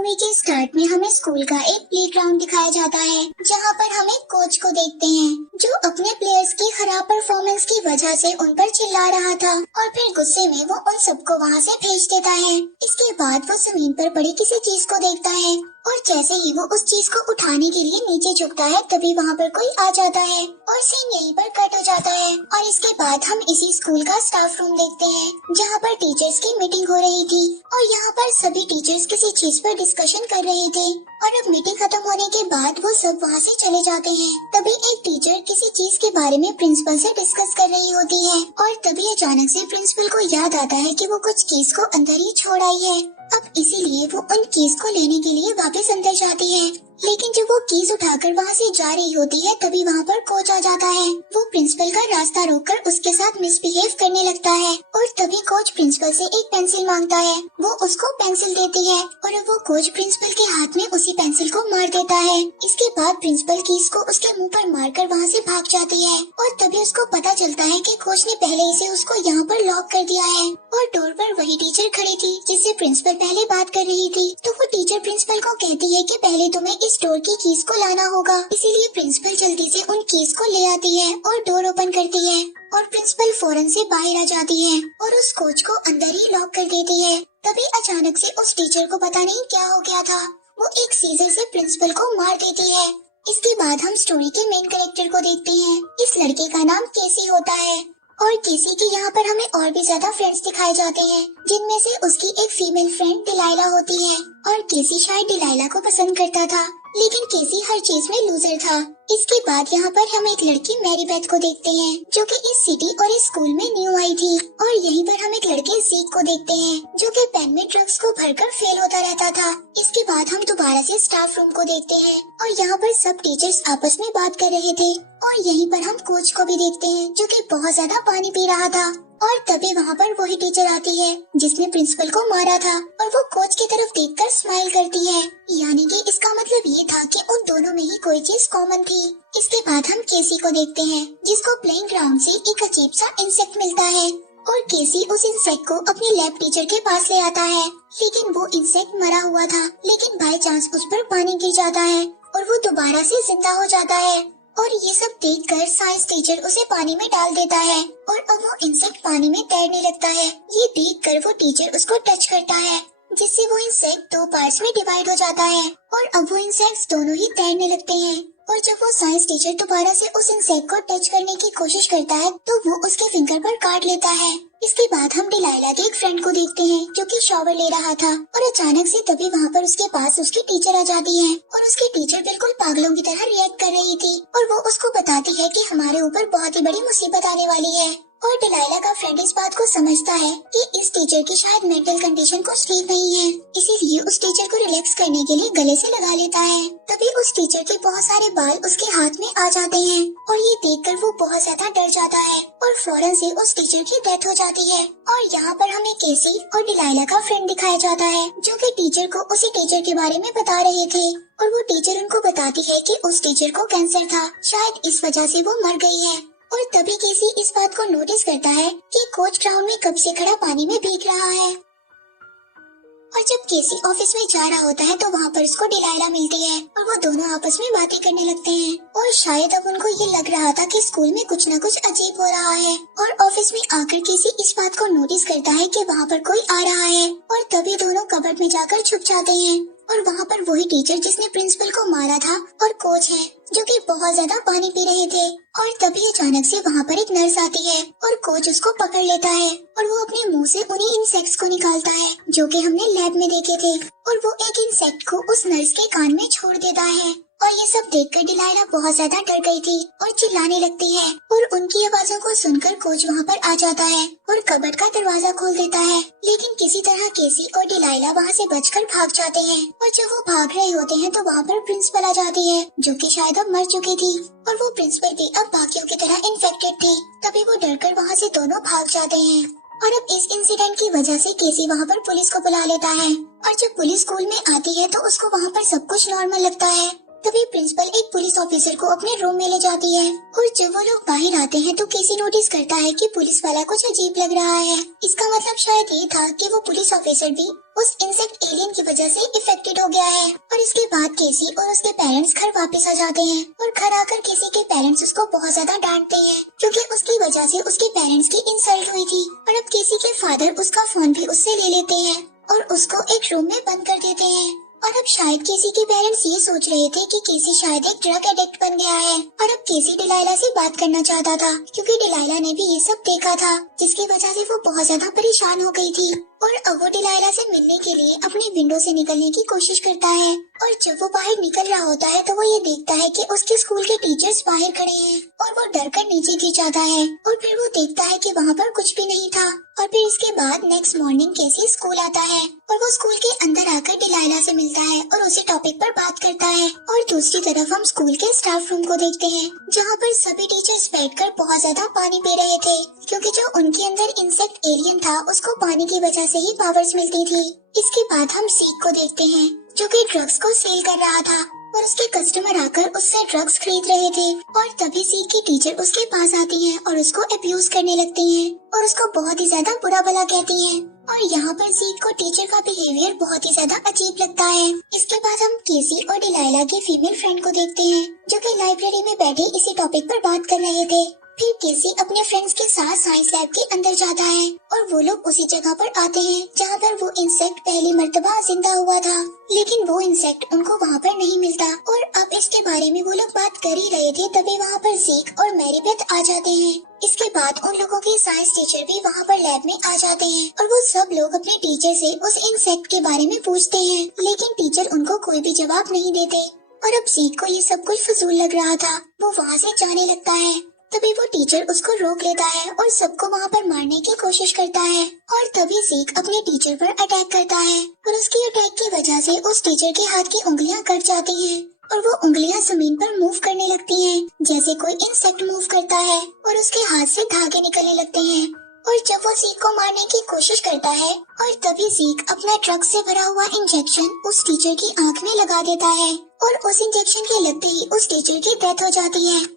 Movie के start में हमें स्कूल का एक प्लेग्राउंड दिखाया जाता है, जहां पर हम एक कोच को देखते हैं जो अपने प्लेयर्स की खराब परफॉर्मेंस की वजह से उन पर चिल्ला रहा था और फिर गुस्से में वो उन सबको वहां से भेज देता है। इसके बाद वो जमीन पर पड़ी किसी चीज को देखता है और जैसे ही वो उस चीज को उठाने के लिए नीचे झुकता है तभी वहाँ पर कोई आ जाता है और सीन यहीं पर कट हो जाता है। और इसके बाद हम इसी स्कूल का स्टाफ रूम देखते हैं जहाँ पर टीचर्स की मीटिंग हो रही थी और यहाँ पर सभी टीचर्स किसी चीज पर डिस्कशन कर रहे थे और अब मीटिंग खत्म होने के बाद वो सब वहाँ से चले जाते हैं। तभी एक टीचर किसी चीज के बारे में प्रिंसिपल से डिस्कस कर रही होती है और तभी अचानक से प्रिंसिपल को याद आता है कि वो कुछ कीज को अंदर ही छोड़ आई है। अब इसीलिए वो उन कीज को लेने के लिए वापस अंदर जाती है, लेकिन जब वो कीज उठाकर वहाँ से जा रही होती है तभी वहाँ पर कोच आ जाता है। वो प्रिंसिपल का रास्ता रोककर उसके साथ मिसबिहेव करने लगता है और तभी कोच प्रिंसिपल से एक पेंसिल मांगता है। वो उसको पेंसिल देती है और अब वो कोच प्रिंसिपल के हाथ में उसी पेंसिल को मार देता है। इसके बाद प्रिंसिपल कीज को उसके मुंह पर मारकर वहाँ से भाग जाती है और तभी उसको पता चलता है कि कोच ने पहले ही से उसको यहाँ पर लॉक कर दिया है और डोर पर वही टीचर खड़ी थी जिससे प्रिंसिपल पहले बात कर रही थी। तो वो टीचर प्रिंसिपल को कहती है कि पहले तुम्हें इस डोर की कीज को लाना होगा। इसीलिए प्रिंसिपल जल्दी से उन कीज को ले आती है और डोर ओपन करती है और प्रिंसिपल फौरन से बाहर आ जाती है और उस कोच को अंदर ही लॉक कर देती है। तभी अचानक से उस टीचर को पता नहीं क्या हो गया था, वो एक सीजर से प्रिंसिपल को मार देती है। इसके बाद हम स्टोरी के मेन कैरेक्टर को देखते हैं। इस लड़के का नाम केसी होता है और केसी के यहाँ पर हमें और भी ज्यादा फ्रेंड्स दिखाए जाते हैं, जिनमें से उसकी एक फीमेल फ्रेंड डिलाइला होती है और केसी शायद डिलाइला को पसंद करता था, लेकिन केसी हर चीज में लूजर था। इसके बाद यहाँ पर हम एक लड़की मैरी बेथ को देखते हैं जो कि इस सिटी और इस स्कूल में न्यू आई थी और यहीं पर हम एक लड़के ज़ीक को देखते हैं जो कि पेन में ड्रग्स को भरकर फेल होता रहता था। इसके बाद हम दोबारा से स्टाफ रूम को देखते हैं और यहाँ पर सब टीचर्स आपस में बात कर रहे थे और यहीं पर हम कोच को भी देखते हैं जो कि बहुत ज्यादा पानी पी रहा था और तभी वहाँ पर वही टीचर आती है जिसने प्रिंसिपल को मारा था और वो कोच की तरफ देखकर स्माइल करती है, यानी कि इसका मतलब ये था कि उन दोनों में ही कोई चीज कॉमन थी। इसके बाद हम केसी को देखते हैं जिसको प्लेइंग ग्राउंड से एक अजीब सा इंसेक्ट मिलता है और केसी उस इंसेक्ट को अपनी लैब टीचर के पास ले आता है, लेकिन वो इंसेक्ट मरा हुआ था, लेकिन बाय चांस उस पर पानी गिर जाता है और वो दोबारा से जिंदा हो जाता है और ये सब देखकर साइंस टीचर उसे पानी में डाल देता है और अब वो इंसेक्ट पानी में तैरने लगता है। ये देखकर वो टीचर उसको टच करता है जिससे वो इंसेक्ट दो पार्ट्स में डिवाइड हो जाता है और अब वो इंसेक्ट्स दोनों ही तैरने लगते हैं और जब वो साइंस टीचर दोबारा से उस इंसेक्ट को टच करने की कोशिश करता है तो वो उसके फिंगर पर काट लेता है। इसके बाद हम डिलाइला के एक फ्रेंड को देखते हैं जो कि शॉवर ले रहा था और अचानक से तभी वहाँ पर उसके पास उसकी टीचर आ जाती है और उसकी टीचर बिल्कुल पागलों की तरह रिएक्ट कर रही थी और वो उसको बताती है कि हमारे ऊपर बहुत ही बड़ी मुसीबत आने वाली है और डिलाइला का फ्रेंड इस बात को समझता है कि इस टीचर की शायद मेंटल कंडीशन कुछ ठीक नहीं है, इसीलिए उस टीचर को रिलैक्स करने के लिए गले से लगा लेता है। तभी उस टीचर के बहुत सारे बाल उसके हाथ में आ जाते हैं और ये देखकर वो बहुत ज्यादा डर जाता है और फौरन से उस टीचर की डेथ हो जाती है। और यहाँ पर हमें केसी और डिलाइला का फ्रेंड दिखाया जाता है जो कि टीचर को उसी टीचर के बारे में बता रहे थे और वो टीचर उनको बताती है कि उस टीचर को कैंसर था, शायद इस वजह से वो मर गई है। और तभी केसी इस बात को नोटिस करता है कि कोच ग्राउंड में कब से खड़ा पानी में भीग रहा है और जब केसी ऑफिस में जा रहा होता है तो वहाँ पर उसको डिलाइला मिलती है और वो दोनों आपस में बातें करने लगते हैं और शायद अब उनको ये लग रहा था कि स्कूल में कुछ न कुछ अजीब हो रहा है और ऑफिस में आकर केसी इस बात को नोटिस करता है कि वहाँ पर कोई आ रहा है और तभी दोनों कबर्ड में जाकर छुप जाते हैं और वहाँ पर वही टीचर जिसने प्रिंसिपल को मारा था और कोच है जो कि बहुत ज्यादा पानी पी रहे थे और तभी अचानक से वहाँ पर एक नर्स आती है और कोच उसको पकड़ लेता है और वो अपने मुंह से उन्हीं इंसेक्ट्स को निकालता है जो कि हमने लैब में देखे थे और वो एक इंसेक्ट को उस नर्स के कान में छोड़ देता है और ये सब देखकर डिलाइला बहुत ज्यादा डर गई थी और चिल्लाने लगती है और उनकी आवाजों को सुनकर कोच वहाँ पर आ जाता है और कबर्ड का दरवाजा खोल देता है, लेकिन किसी तरह केसी और डिलाइला वहाँ से बचकर भाग जाते हैं और जब वो भाग रहे होते हैं तो वहाँ पर प्रिंसिपल आ जाती है जो कि शायद अब मर चुकी थी और वो प्रिंसिपल भी अब बाकियों की तरह इन्फेक्टेड थी। तभी वो डरकर वहाँ से दोनों भाग जाते हैं और अब इस इंसिडेंट की वजह से केसी वहाँ पर पुलिस को बुला लेता है और जब पुलिस स्कूल में आती है तो उसको वहाँ पर सब कुछ नॉर्मल लगता है। तभी प्रिंसिपल एक पुलिस ऑफिसर को अपने रूम में ले जाती है और जब वो लोग बाहर आते हैं तो केसी नोटिस करता है कि पुलिस वाला कुछ अजीब लग रहा है। इसका मतलब शायद ये था कि वो पुलिस ऑफिसर भी उस इंसेक्ट एलियन की वजह से इफेक्टेड हो गया है। और इसके बाद केसी और उसके पेरेंट्स घर वापस आ जाते हैं और घर आकर केसी के पेरेंट्स उसको बहुत ज्यादा डांटते हैं क्योंकि उसकी वजह से उसके पेरेंट्स की इंसल्ट हुई थी। और अब केसी के फादर उसका फोन भी उससे ले लेते हैं और उसको एक रूम में बंद कर देते हैं। और अब शायद केसी के पेरेंट्स ये सोच रहे थे कि केसी शायद एक ड्रग एडिक्ट बन गया है। और अब केसी डिलाइला से बात करना चाहता था क्योंकि डिलाइला ने भी ये सब देखा था, जिसकी वजह से वो बहुत ज्यादा परेशान हो गई थी। और अब वो डिलाइला से मिलने के लिए अपनी विंडो से निकलने की कोशिश करता है। और जब वो बाहर निकल रहा होता है तो वो ये देखता है कि उसके स्कूल के टीचर्स बाहर खड़े हैं और वो डर कर नीचे गिर जाता है। और फिर वो देखता है कि वहाँ पर कुछ भी नहीं था। और फिर इसके बाद नेक्स्ट मॉर्निंग केसी स्कूल आता है और वो स्कूल के अंदर आकर डिलाइला से मिलता है और उसी टॉपिक पर बात करता है। और दूसरी तरफ हम स्कूल के स्टाफ रूम को देखते हैं जहाँ पर सभी टीचर्स बैठकर बहुत ज्यादा पानी पी रहे थे क्योंकि जो उनके अंदर इंसेक्ट एलियन था उसको पानी की वजह से ही पावर्स मिलती थी। इसके बाद हम सीक को देखते हैं जो कि ड्रग्स को सेल कर रहा था और उसके कस्टमर आकर उससे ड्रग्स खरीद रहे थे। और तभी सीक की टीचर उसके पास आती है और उसको अब्यूज करने लगती है और उसको बहुत ही ज्यादा बुरा भला कहती है। और यहाँ पर सीक को टीचर का बिहेवियर बहुत ही ज्यादा अजीब लगता है। इसके बाद हम केसी और डिलाइला की फीमेल फ्रेंड को देखते हैं जो कि लाइब्रेरी में बैठे इसी टॉपिक पर बात कर रहे थे। फिर केसी अपने फ्रेंड्स के साथ साइंस लैब के अंदर जाता है और वो लोग उसी जगह पर आते हैं जहाँ पर वो इंसेक्ट पहली मर्तबा जिंदा हुआ था, लेकिन वो इंसेक्ट उनको वहाँ पर नहीं मिलता। और अब इसके बारे में वो लोग बात कर ही रहे थे तभी वहाँ पर ज़ीक और मैरीबेथ आ जाते हैं। इसके बाद उन लोगों के साइंस टीचर भी वहाँ पर लैब में आ जाते हैं और वो सब लोग अपने टीचर से उस इंसेक्ट के बारे में पूछते हैं, लेकिन टीचर उनको कोई भी जवाब नहीं देते। और अब ज़ीक को ये सब कुछ फजूल लग रहा था, वो वहाँ से जाने लगता है। तभी वो टीचर उसको रोक लेता है और सबको वहाँ पर मारने की कोशिश करता है। और तभी ज़ीक अपने टीचर पर अटैक करता है और उसकी अटैक की वजह से उस टीचर के हाथ की उंगलियां कट जाती हैं और वो उंगलियां जमीन पर मूव करने लगती हैं जैसे कोई इंसेक्ट मूव करता है और उसके हाथ से धागे निकलने लगते हैं। और जब वो ज़ीक को मारने की कोशिश करता है और तभी ज़ीक अपना ड्रग से भरा हुआ इंजेक्शन उस टीचर की आंख में लगा देता है और उस इंजेक्शन के लगते ही उस टीचर की डेथ हो जाती है।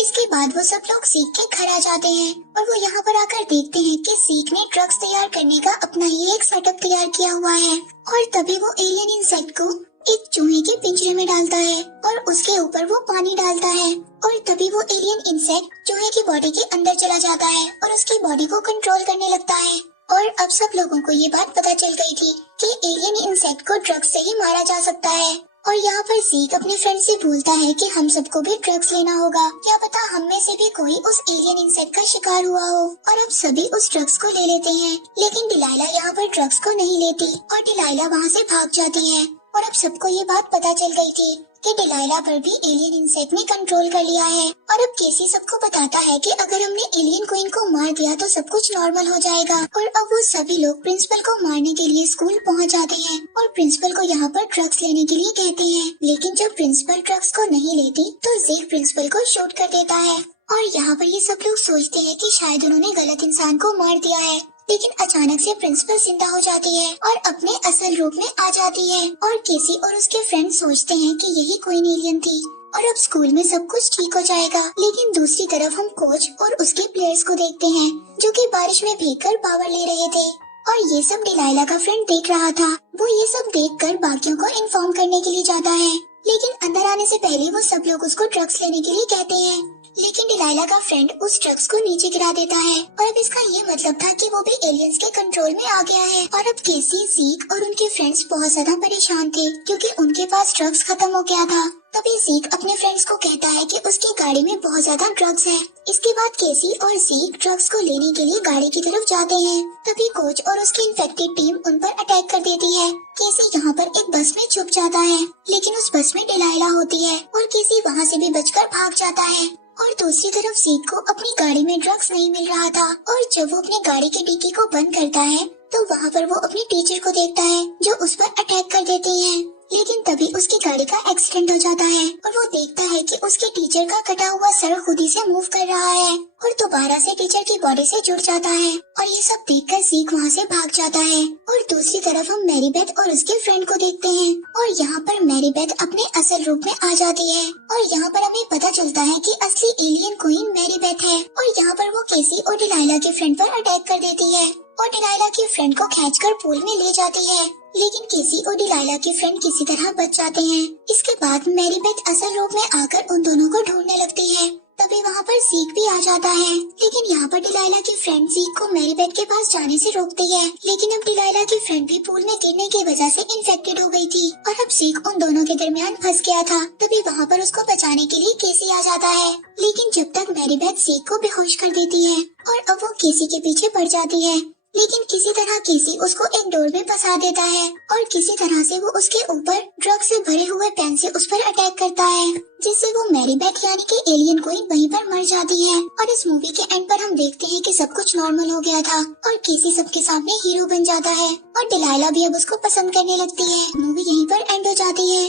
इसके बाद वो सब लोग ज़ीक के घर आ जाते हैं और वो यहाँ पर आकर देखते हैं कि ज़ीक ने ड्रग्स तैयार करने का अपना ही एक सेटअप तैयार किया हुआ है। और तभी वो एलियन इंसेक्ट को एक चूहे के पिंजरे में डालता है और उसके ऊपर वो पानी डालता है। और तभी वो एलियन इंसेक्ट चूहे की बॉडी के अंदर चला जाता है और उसकी बॉडी को कंट्रोल करने लगता है। और अब सब लोगों को ये बात पता चल गई थी कि एलियन इंसेक्ट को ड्रग्स से ही मारा जा सकता है। और यहाँ पर ज़ीक अपने फ्रेंड से बोलता है कि हम सबको भी ड्रग्स लेना होगा, क्या पता हम में से भी कोई उस एलियन इंसेक्ट का शिकार हुआ हो। और अब सभी उस ड्रग्स को ले लेते हैं, लेकिन डिलाइला यहाँ पर ड्रग्स को नहीं लेती और डिलाइला वहाँ से भाग जाती है। और अब सबको ये बात पता चल गई थी कि डिलाइला पर भी एलियन इंसेक्ट ने कंट्रोल कर लिया है। और अब केसी सबको बताता है कि अगर हमने एलियन क्वीन को मार दिया तो सब कुछ नॉर्मल हो जाएगा। और अब वो सभी लोग प्रिंसिपल को मारने के लिए स्कूल पहुंच जाते हैं और प्रिंसिपल को यहाँ पर ड्रग्स लेने के लिए कहते हैं, लेकिन जब प्रिंसिपल ड्रग्स को नहीं लेती तो ज़ीक प्रिंसिपल को शूट कर देता है। और यहाँ पर ये सब लोग सोचते हैं कि शायद उन्होंने गलत इंसान को मार दिया है, लेकिन अचानक से प्रिंसिपल जिंदा हो जाती है और अपने असल रूप में आ जाती है। और केसी और उसके फ्रेंड सोचते हैं कि यही क्वीन एलियन थी और अब स्कूल में सब कुछ ठीक हो जाएगा। लेकिन दूसरी तरफ हम कोच और उसके प्लेयर्स को देखते हैं जो कि बारिश में भीगकर पावर ले रहे थे और ये सब डिलाइला का फ्रेंड देख रहा था। वो ये सब देखकर बाकियों को इन्फॉर्म करने के लिए जाता है, लेकिन अंदर आने से पहले वो सब लोग उसको ड्रग्स लेने के लिए कहते हैं, लेकिन डिलाइला का फ्रेंड उस ड्रग्स को नीचे गिरा देता है। और अब इसका ये मतलब था कि वो भी एलियंस के कंट्रोल में आ गया है। और अब केसी, ज़ीक और उनके फ्रेंड्स बहुत ज्यादा परेशान थे क्योंकि उनके पास ड्रग्स खत्म हो गया था। तभी ज़ीक अपने फ्रेंड्स को कहता है कि उसकी गाड़ी में बहुत ज्यादा ड्रग्स है। इसके बाद केसी और ज़ीक ड्रग्स को लेने के लिए गाड़ी की तरफ जाते हैं। तभी कोच और उसकी इन्फेक्टेड टीम उन पर अटैक कर देती है। केसी यहाँ पर एक बस में छुप जाता है, लेकिन उस बस में डिलाइला होती है और केसी वहाँ से भी बचकर भाग जाता है। और दूसरी तरफ ज़ीक को अपनी गाड़ी में ड्रग्स नहीं मिल रहा था और जब वो अपनी गाड़ी की डिक्की को बंद करता है तो वहाँ पर वो अपनी टीचर को देखता है जो उस पर अटैक कर देती है। लेकिन तभी उसकी गाड़ी का एक्सीडेंट हो जाता है और वो देखता है कि उसके टीचर का कटा हुआ सर खुद ही से मूव कर रहा है और दोबारा से टीचर की बॉडी से जुड़ जाता है। और ये सब देखकर ज़ीक वहाँ से भाग जाता है। और दूसरी तरफ हम मैरीबेथ और उसके फ्रेंड को देखते हैं और यहाँ पर मैरीबेथ अपने असल रूप में आ जाती है और यहाँ पर हमें पता चलता है कि असली एलियन क्वीन मैरीबेथ है। और यहाँ पर वो केसी और डिलाइला के फ्रेंड पर अटैक कर देती है और डिलाइला की फ्रेंड को खींचकर पूल में ले जाती है, लेकिन केसी और डिलाइला की फ्रेंड किसी तरह बच जाते हैं। इसके बाद मैरी बेथ असल रूप में आकर उन दोनों को ढूंढने लगती है। तभी वहाँ पर ज़ीक भी आ जाता है, लेकिन यहाँ पर डिलाइला की फ्रेंड ज़ीक को मैरी बेथ के पास जाने से रोकती है। लेकिन अब डिलाइला की फ्रेंड भी पूल में गिरने की वजह से इन्फेक्टेड हो गई थी और अब ज़ीक उन दोनों के दरमियान फंस गया था। तभी वहाँ पर उसको बचाने के लिए केसी आ जाता है, लेकिन जब तक मैरी बेथ ज़ीक को बेहोश कर देती है और अब वो केसी के पीछे पड़ जाती है। लेकिन किसी तरह केसी उसको एक डोर में फंसा देता है और किसी तरह से वो उसके ऊपर ड्रग से भरे हुए पेन से उस पर अटैक करता है, जिससे वो मैरी बेथ यानी कि एलियन क्वीन वहीं पर मर जाती है। और इस मूवी के एंड पर हम देखते हैं कि सब कुछ नॉर्मल हो गया था और केसी सबके सामने हीरो बन जाता है और डिलाइला भी अब उसको पसंद करने लगती है। मूवी यहीं पर एंड हो जाती है।